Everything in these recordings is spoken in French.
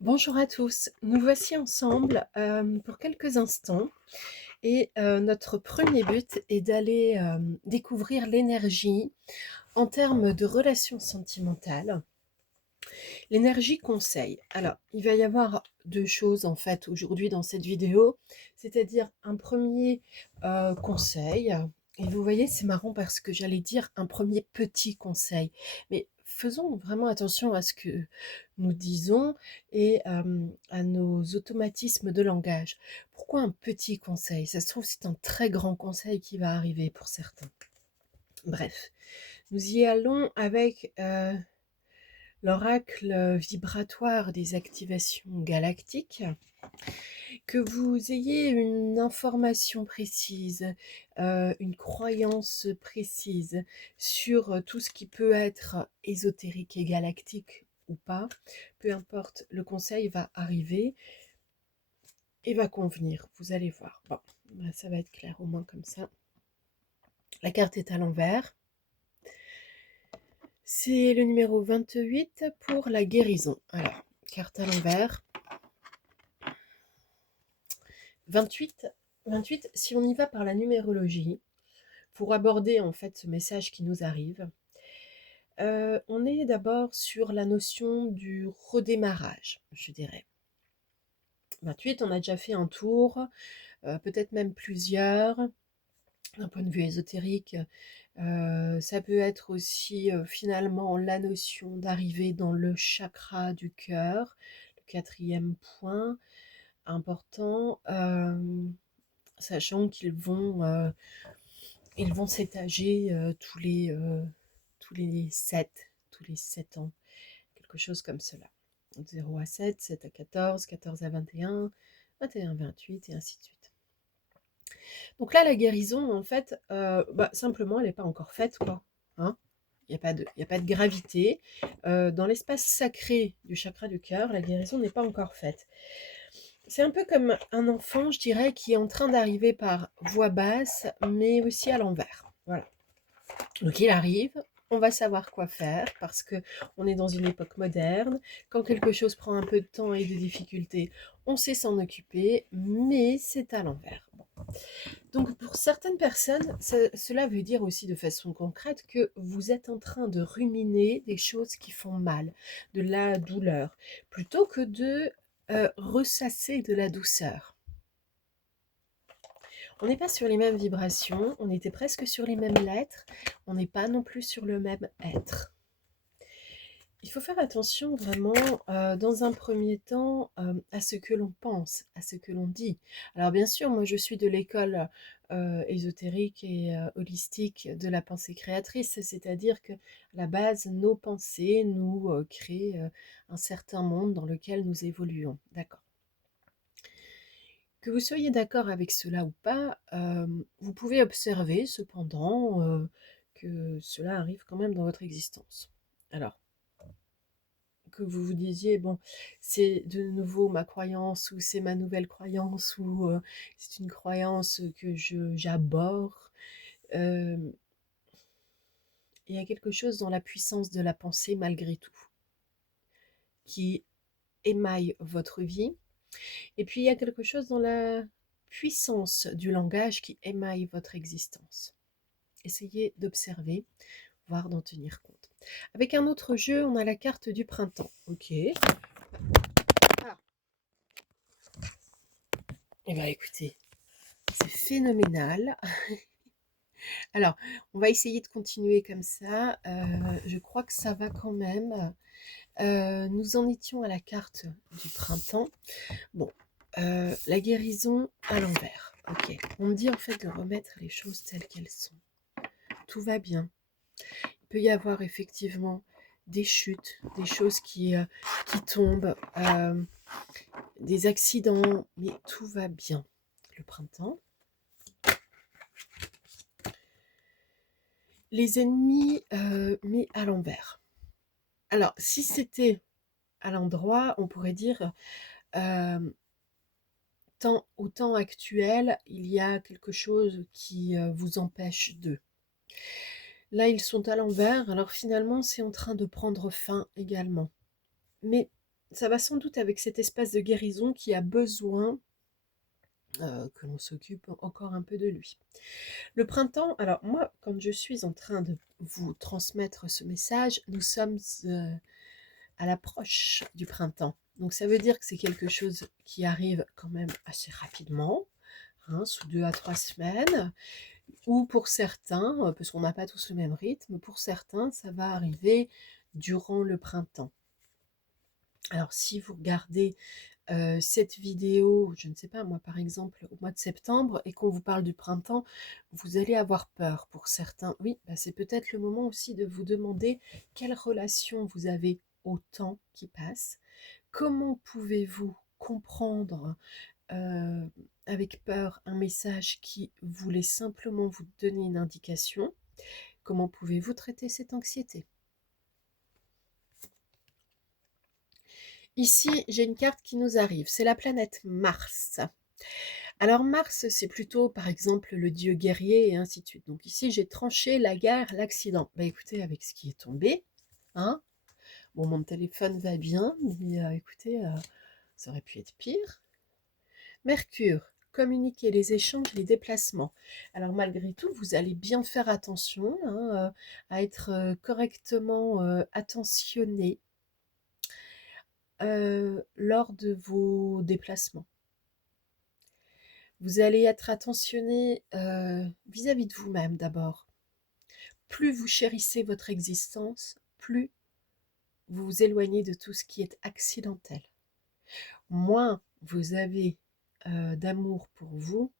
Bonjour à tous, nous voici ensemble pour quelques instants et notre premier but est d'aller découvrir l'énergie en termes de relations sentimentales, l'énergie conseil. Alors, il va y avoir deux choses en fait aujourd'hui dans cette vidéo, c'est-à-dire un premier conseil. Et vous voyez, c'est marrant parce que j'allais dire un premier petit conseil, mais faisons vraiment attention à ce que nous disons et à nos automatismes de langage. Pourquoi un petit conseil? Ça se trouve, c'est un très grand conseil qui va arriver pour certains. Bref, nous y allons avec l'oracle vibratoire des activations galactiques. Que vous ayez une information précise, une croyance précise sur tout ce qui peut être ésotérique et galactique ou pas, peu importe, le conseil va arriver et va convenir, vous allez voir. Bon, ben, ça va être clair au moins comme ça. La carte est à l'envers. C'est le numéro 28 pour la guérison. Alors, carte à l'envers. 28, 28, si on y va par la numérologie, pour aborder en fait ce message qui nous arrive, on est d'abord sur la notion du redémarrage, je dirais. 28, on a déjà fait un tour, peut-être même plusieurs. D'un point de vue ésotérique, ça peut être aussi finalement la notion d'arriver dans le chakra du cœur, le quatrième point important, sachant ils vont s'étager tous les 7 ans, quelque chose comme cela. 0 à 7, 7 à 14, 14 à 21, 21 à 28 et ainsi de suite. Donc là, la guérison, en fait, simplement, elle n'est pas encore faite, quoi. Hein, il n'y a pas de gravité. Dans l'espace sacré du chakra du cœur, la guérison n'est pas encore faite. C'est un peu comme un enfant, je dirais, qui est en train d'arriver par voie basse, mais aussi à l'envers. Voilà. Donc il arrive, on va savoir quoi faire parce que on est dans une époque moderne. Quand quelque chose prend un peu de temps et de difficulté, on sait s'en occuper, mais c'est à l'envers. Bon. Donc pour certaines personnes, cela veut dire aussi de façon concrète que vous êtes en train de ruminer des choses qui font mal, de la douleur, plutôt que de ressasser de la douceur. On n'est pas sur les mêmes vibrations, on était presque sur les mêmes lettres, on n'est pas non plus sur le même être. Il faut faire attention vraiment, dans un premier temps, à ce que l'on pense, à ce que l'on dit. Alors bien sûr, moi je suis de l'école ésotérique et holistique de la pensée créatrice, c'est-à-dire que à la base, nos pensées nous créent un certain monde dans lequel nous évoluons. D'accord. Que vous soyez d'accord avec cela ou pas, vous pouvez observer cependant que cela arrive quand même dans votre existence. Alors, que vous vous disiez, bon, c'est de nouveau ma croyance ou c'est ma nouvelle croyance ou c'est une croyance que j'aborde. euh, il y a quelque chose dans la puissance de la pensée malgré tout qui émaille votre vie. Et puis il y a quelque chose dans la puissance du langage qui émaille votre existence. Essayez d'observer, voire d'en tenir compte. Avec un autre jeu, on a la carte du printemps. Ok. Ah. Eh bien écoutez, c'est phénoménal. Alors, on va essayer de continuer comme ça. Je crois que ça va quand même. Nous en étions à la carte du printemps. Bon, la guérison à l'envers. Ok. On me dit en fait de remettre les choses telles qu'elles sont. Tout va bien. Il peut y avoir effectivement des chutes, des choses qui tombent, des accidents, mais tout va bien. Le printemps. Les ennemis mis à l'envers. Alors, si c'était à l'endroit, on pourrait dire, au temps actuel, il y a quelque chose qui vous empêche d'eux. Là, ils sont à l'envers, alors finalement, c'est en train de prendre fin également. Mais ça va sans doute avec cet espace de guérison qui a besoin que l'on s'occupe encore un peu de lui. Le printemps, alors moi, quand je suis en train de vous transmettre ce message, nous sommes à l'approche du printemps. Donc ça veut dire que c'est quelque chose qui arrive quand même assez rapidement, hein, sous 2 à 3 semaines, ou pour certains, parce qu'on n'a pas tous le même rythme, pour certains, ça va arriver durant le printemps. Alors si vous regardez cette vidéo, je ne sais pas moi par exemple au mois de septembre et qu'on vous parle du printemps, vous allez avoir peur pour certains. Oui, bah, c'est peut-être le moment aussi de vous demander quelle relation vous avez au temps qui passe. Comment pouvez-vous comprendre euh, avec peur un message qui voulait simplement vous donner une indication? Comment pouvez-vous traiter cette anxiété? Ici, j'ai une carte qui nous arrive, c'est la planète Mars. Alors Mars, c'est plutôt par exemple le dieu guerrier et ainsi de suite. Donc ici, j'ai tranché la guerre, l'accident. Bah écoutez, avec ce qui est tombé, hein, bon, mon téléphone va bien, mais écoutez, ça aurait pu être pire. Mercure, communiquer les échanges, les déplacements. Alors malgré tout, vous allez bien faire attention, hein, à être correctement attentionné lors de vos déplacements. Vous allez être attentionné vis-à-vis de vous-même d'abord. Plus vous chérissez votre existence, plus vous vous éloignez de tout ce qui est accidentel. Moins vous avez d'amour pour vous,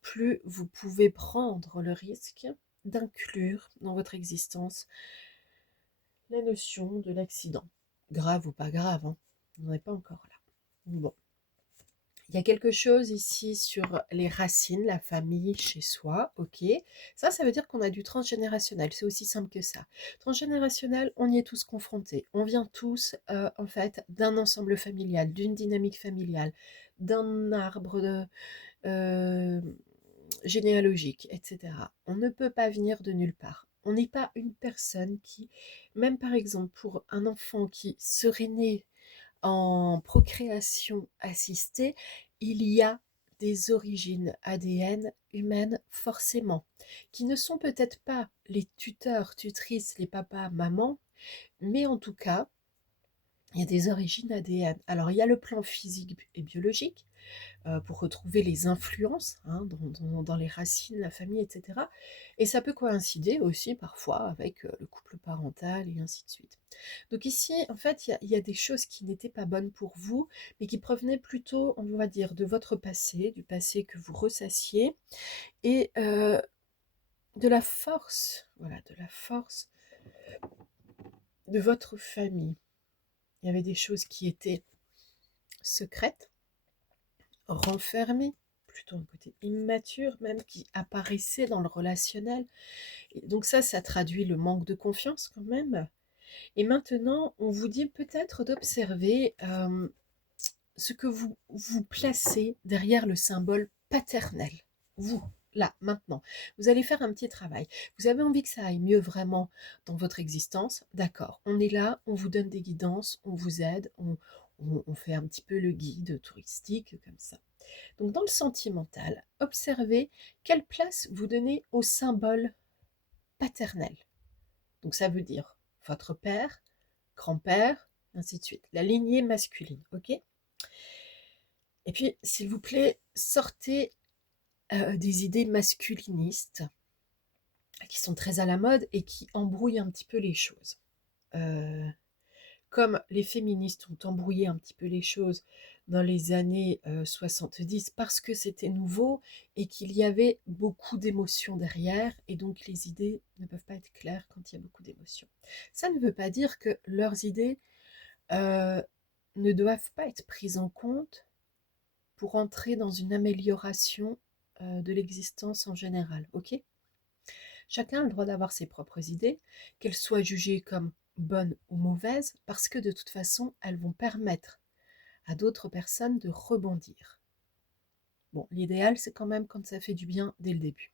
plus vous pouvez prendre le risque d'inclure dans votre existence la notion de l'accident. Grave ou pas grave, hein, on n'en est pas encore là. Bon. Il y a quelque chose ici sur les racines, la famille chez soi, ok. Ça veut dire qu'on a du transgénérationnel, c'est aussi simple que ça. Transgénérationnel, on y est tous confrontés. On vient tous, en fait, d'un ensemble familial, d'une dynamique familiale, d'un arbre généalogique, etc. On ne peut pas venir de nulle part. On n'est pas une personne qui, même par exemple pour un enfant qui serait né en procréation assistée, il y a des origines ADN humaines forcément, qui ne sont peut-être pas les tuteurs, tutrices, les papas, mamans, mais en tout cas, il y a des origines ADN. Alors il y a le plan physique et biologique, pour retrouver les influences, hein, dans les racines, la famille, etc. Et ça peut coïncider aussi parfois avec le couple parental et ainsi de suite. Donc ici, en fait, il y a des choses qui n'étaient pas bonnes pour vous, mais qui provenaient plutôt, on va dire, de votre passé, du passé que vous ressassiez, et de la force, voilà, de la force de votre famille. Il y avait des choses qui étaient secrètes, renfermées, plutôt un côté immature même, qui apparaissait dans le relationnel. Et donc ça traduit le manque de confiance quand même. Et maintenant, on vous dit peut-être d'observer ce que vous placez derrière le symbole paternel. Vous, là, maintenant. Vous allez faire un petit travail. Vous avez envie que ça aille mieux vraiment dans votre existence? D'accord. On est là, on vous donne des guidances, on vous aide, on fait un petit peu le guide touristique comme ça. Donc dans le sentimental, observez quelle place vous donnez au symbole paternel. Donc ça veut dire votre père, grand-père, ainsi de suite. La lignée masculine, ok? Et puis, s'il vous plaît, sortez des idées masculinistes qui sont très à la mode et qui embrouillent un petit peu les choses. Euh, Comme les féministes ont embrouillé un petit peu les choses dans les années 70 parce que c'était nouveau et qu'il y avait beaucoup d'émotions derrière et donc les idées ne peuvent pas être claires quand il y a beaucoup d'émotions. Ça ne veut pas dire que leurs idées euh, ne doivent pas être prises en compte pour entrer dans une amélioration de l'existence en général, ok? Chacun a le droit d'avoir ses propres idées, qu'elles soient jugées comme bonnes ou mauvaises, parce que de toute façon, elles vont permettre à d'autres personnes de rebondir. Bon, l'idéal, c'est quand même quand ça fait du bien dès le début.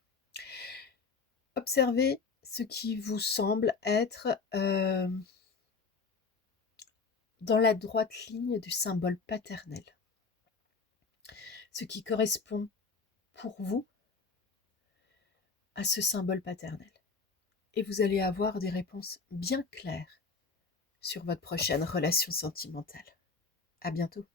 Observez ce qui vous semble être dans la droite ligne du symbole paternel, ce qui correspond pour vous à ce symbole paternel. Et vous allez avoir des réponses bien claires sur votre prochaine relation sentimentale. À bientôt.